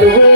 Everybody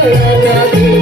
Yeah.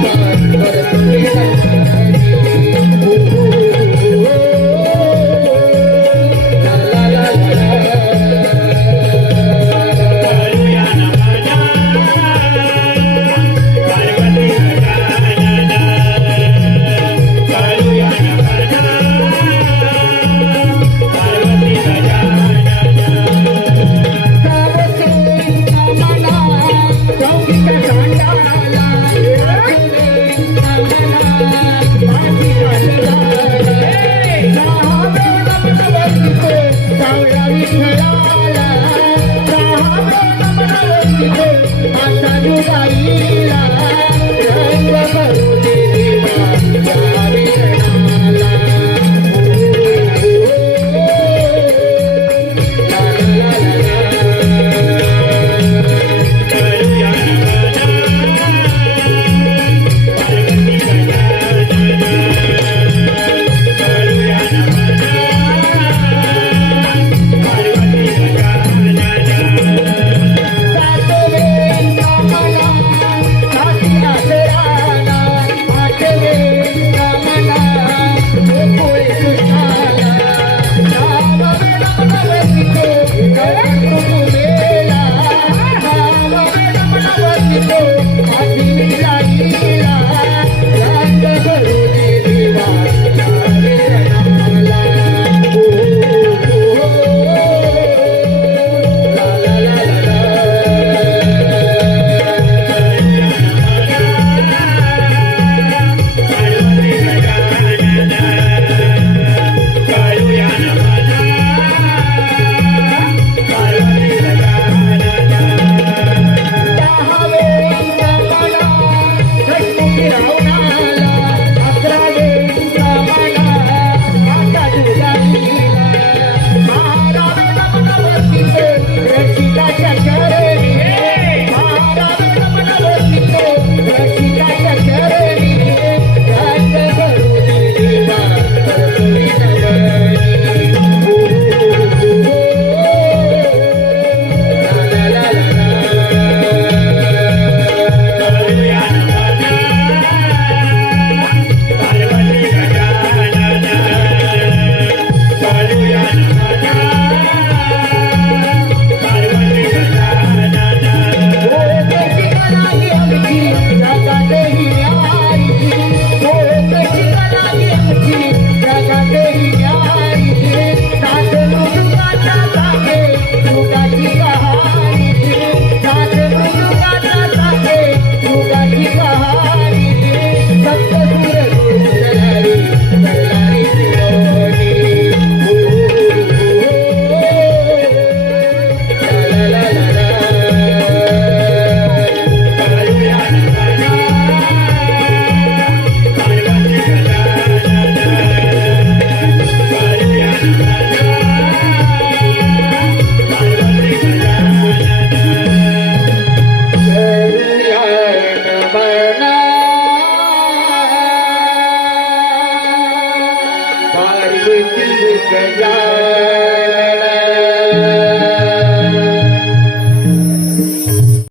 Señor.